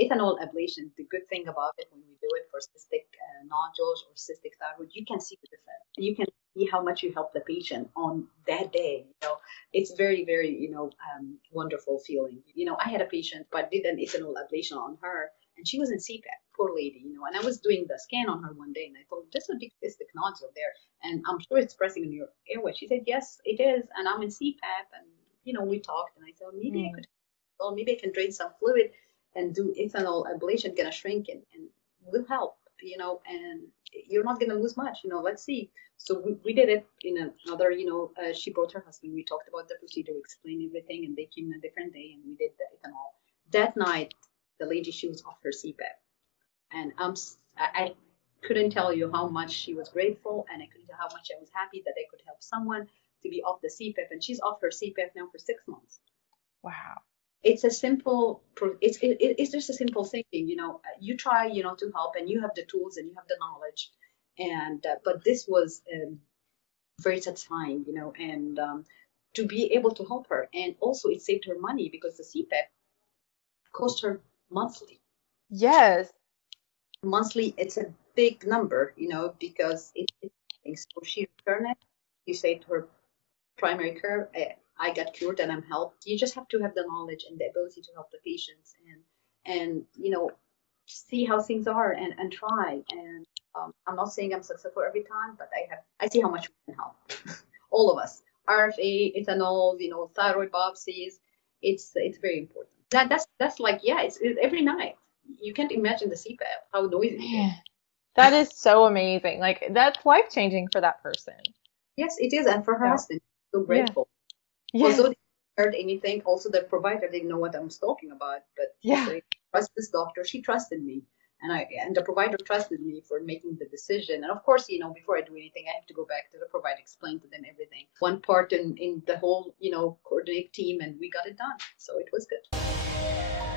ethanol ablation, the good thing about it when we do it for cystic nodules or cystic thyroid, you can see the difference. You can see how much you help the patient on that day. It's very, very, wonderful feeling. I had a patient, but did an ethanol ablation on her, and she was in CPAP, poor lady, and I was doing the scan on her one day, and I thought, there's a big cystic nodule there, and I'm sure it's pressing on your airway. She said, yes, it is, and I'm in CPAP, and, we talked, and I thought, maybe I could, well, maybe I can drain some fluid and do ethanol ablation, gonna shrink and will help, and you're not gonna lose much, let's see. So we did it in another, she brought her husband, we talked about the procedure, we explained everything, and they came a different day and we did the ethanol. That night, the lady, she was off her CPAP, and I couldn't tell you how much she was grateful, and I couldn't tell how much I was happy that I could help someone to be off the CPAP, and she's off her CPAP now for 6 months. Wow. It's a simple, it's just a simple thinking, you try, to help, and you have the tools and you have the knowledge, and but this was very satisfying, and to be able to help her, and also it saved her money because the CPAP cost her monthly. Yes. Monthly, it's a big number, because so she returned it. She said to her primary care, I got cured and I'm helped. You just have to have the knowledge and the ability to help the patients and see how things are and try. And I'm not saying I'm successful every time, but I see how much we can help. All of us. RFA, ethanol, thyroid biopsies. It's very important. That's like, yeah, it's every night. You can't imagine the CPAP, how noisy it is. That is so amazing. Like, that's life changing for that person. Yes, it is, and for her husband, so grateful. Yeah. Although they heard anything, also the provider didn't know what I was talking about, but he said, trust this doctor. She trusted me, and the provider trusted me for making the decision. And of course, before I do anything, I have to go back to the provider, explain to them everything. One part in the whole, coordinate team, and we got it done. So it was good.